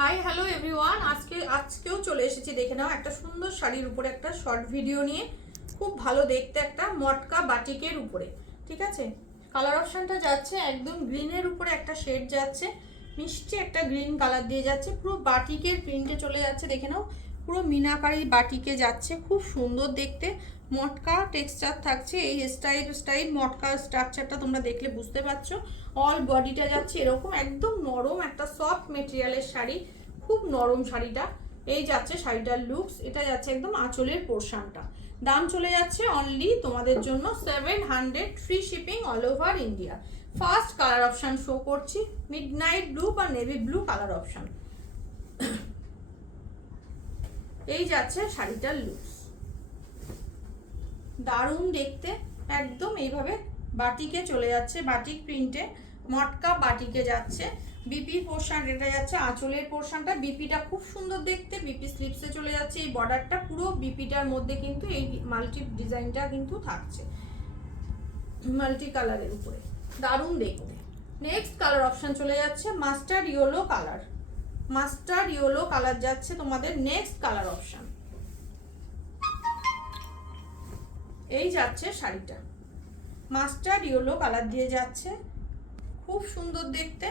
Hi hello everyone, আজকেও চলে এসেছি। দেখে নাও একটা সুন্দর শাড়ির উপরে একটা শর্ট ভিডিও নিয়ে। খুব ভালো দেখতে একটা মটকা বাটিকের উপরে, ঠিক আছে। কালার অপশনটা যাচ্ছে একদম গ্রিনের উপরে একটা শেড যাচ্ছে, মিষ্টি একটা গ্রিন কালার দিয়ে যাচ্ছে, পুরো বাটিকের প্রিন্টে চলে যাচ্ছে। দেখে নাও পুরো মিনাকারি বাটিকে যাচ্ছে, খুব সুন্দর দেখতে। মটকা টেক্সচার থাকছে, এই স্টাইল মটকা স্ট্রাকচারটা তোমরা দেখলে বুঝতে পারছো। অল বডিটা যাচ্ছে এরকম একদম নরম একটা সফট মেটেরিয়ালের শাড়ি, খুব নরম শাড়িটা। এই যাচ্ছে শাড়িটার লুকস, এটা যাচ্ছে একদম আঁচলের পোর্শনটা। দাম চলে যাচ্ছে অনলি তোমাদের জন্য 700, free shipping all over India. First colour option show করছি, মিডনাইট ব্লু বা নেভি ব্লু কালার অপশন। এই যাচ্ছে শাড়িটার লুকস, দারুণ দেখতে। একদম এইভাবে বাটিকে চলে যাচ্ছে, বাটিক প্রিন্টে মটকা বাটিকে যাচ্ছে। বিপি পোর্শন এটা যাচ্ছে আঁচলের পোর্শনটা, বিপিটা খুব সুন্দর দেখতে, বিপি স্লিপসে চলে যাচ্ছে। এই বর্ডারটা পুরো বিপিটার মধ্যে কিন্তু এই মাল্টি ডিজাইনটা কিন্তু থাকছে মাল্টি কালারের উপরে, দারুণ দেখতে। নেক্সট কালার অপশন চলে যাচ্ছে mustard yellow colour. Mustard yellow colour যাচ্ছে তোমাদের নেক্সট কালার অপশন। এই যাচ্ছে শাড়িটা মাস্টার্ড ইয়েলো কালার দিয়ে যাচ্ছে, খুব সুন্দর দেখতে।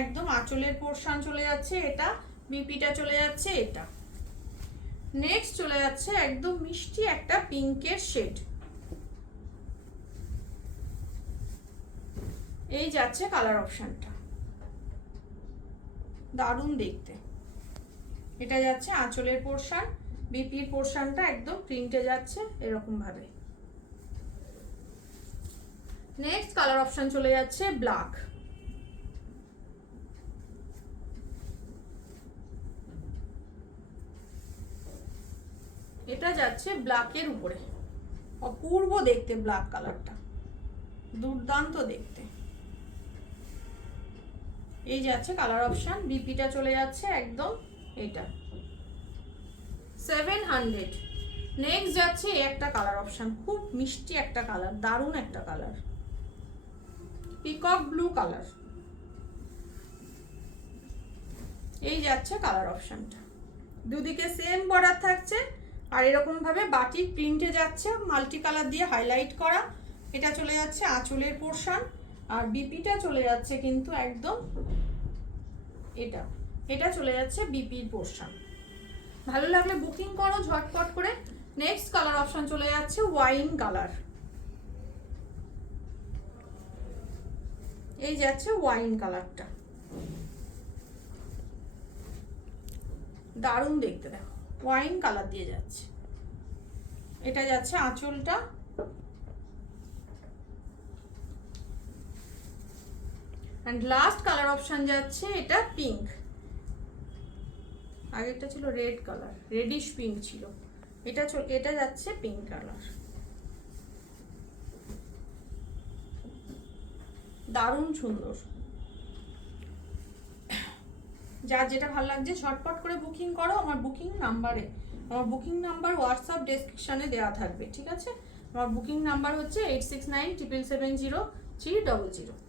একদম আঁচলের পোর্শন চলে যাচ্ছে এটা, বিপিটা চলে যাচ্ছে এটা। নেক্সট চলে যাচ্ছে একদম মিষ্টি একটা পিঙ্কের শেড। এই যাচ্ছে কালার অপশনটা, দারুণ দেখতে। এটা যাচ্ছে আঁচলের পোর্শন, বিপির পোর্শনটা একদম প্রিন্টে যাচ্ছে এরকম ভাবে। নেক্সট কালার অপশন চলে যাচ্ছে ব্ল্যাক। এটা যাচ্ছে ব্ল্যাকের উপরে, অপূর্ব দেখতে ব্ল্যাক কালারটা, দুর্দান্ত দেখতে। এই যাচ্ছে কালার অপশন, বিপিটা চলে যাচ্ছে একদম এটা 700। নেক্সট যাচ্ছে একটা কালার অপশন, খুব মিষ্টি একটা কালার, দারুণ একটা কালার, পিকক ব্লু কালার। এই যাচ্ছে কালার অপশনটা, দুদিকে সেম বর্ডার থাকছে আর এরকম ভাবে বাটিক প্রিন্টে যাচ্ছে, মাল্টি কালার দিয়ে হাইলাইট করা। এটা চলে যাচ্ছে আঁচলের পোর্শন, আর বিপিটা চলে যাচ্ছে কিন্তু একদম এটা, এটা চলে যাচ্ছে বিপির পোর্শন। ভালো লাগলে বুকিং করো ঝটপট করে। নেক্সট কালার অপশন চলে যাচ্ছে ওয়াইন কালার। এই যাচ্ছে ওয়াইন কালারটা, দারুণ দেখতে। দেখো ওয়াইন কালার দিয়ে যাচ্ছে, এটা যাচ্ছে আঁচলটা। এন্ড লাস্ট কালার অপশন যাচ্ছে এটা পিঙ্ক, আগেরটা ছিল রেড কালার, রেডিশ পিঙ্ক ছিল, এটা যাচ্ছে পিঙ্ক কালার, দারুণ সুন্দর। যার যেটা ভালো লাগছে ঝটপট করে বুকিং করো আমার বুকিং নাম্বারে। আমার বুকিং নাম্বার হোয়াটসঅ্যাপ ডেসক্রিপশনে দেওয়া থাকবে, ঠিক আছে। আমার বুকিং নাম্বার হচ্ছে 8697703030।